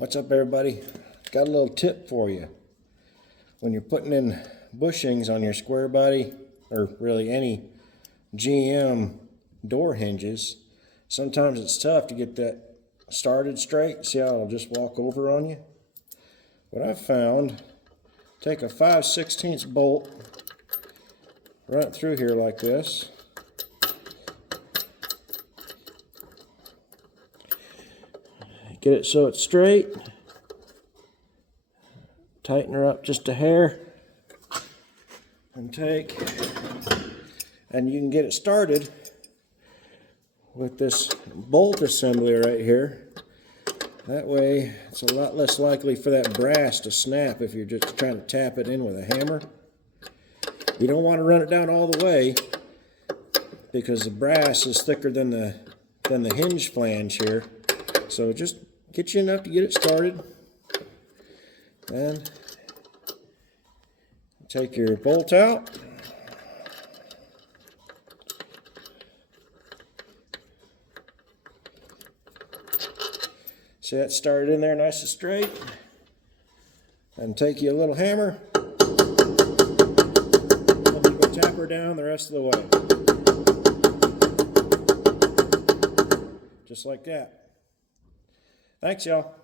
What's up, everybody? Got a little tip for you. When you're putting in bushings on your square body, or really any GM door hinges, sometimes it's tough to get that started straight. See how it'll just walk over on you? What I've found, take a 5/16 bolt, run it through here like this. Get it so it's straight. Tighten her up just a hair. And you can get it started with this bolt assembly right here. That way it's a lot less likely for that brass to snap if you're just trying to tap it in with a hammer. You don't want to run it down all the way because the brass is thicker than the hinge flange here. So just get you enough to get it started. And take your bolt out. See that started in there nice and straight. And take you a little hammer. And you go tap her down the rest of the way. Just like that. Thanks, y'all.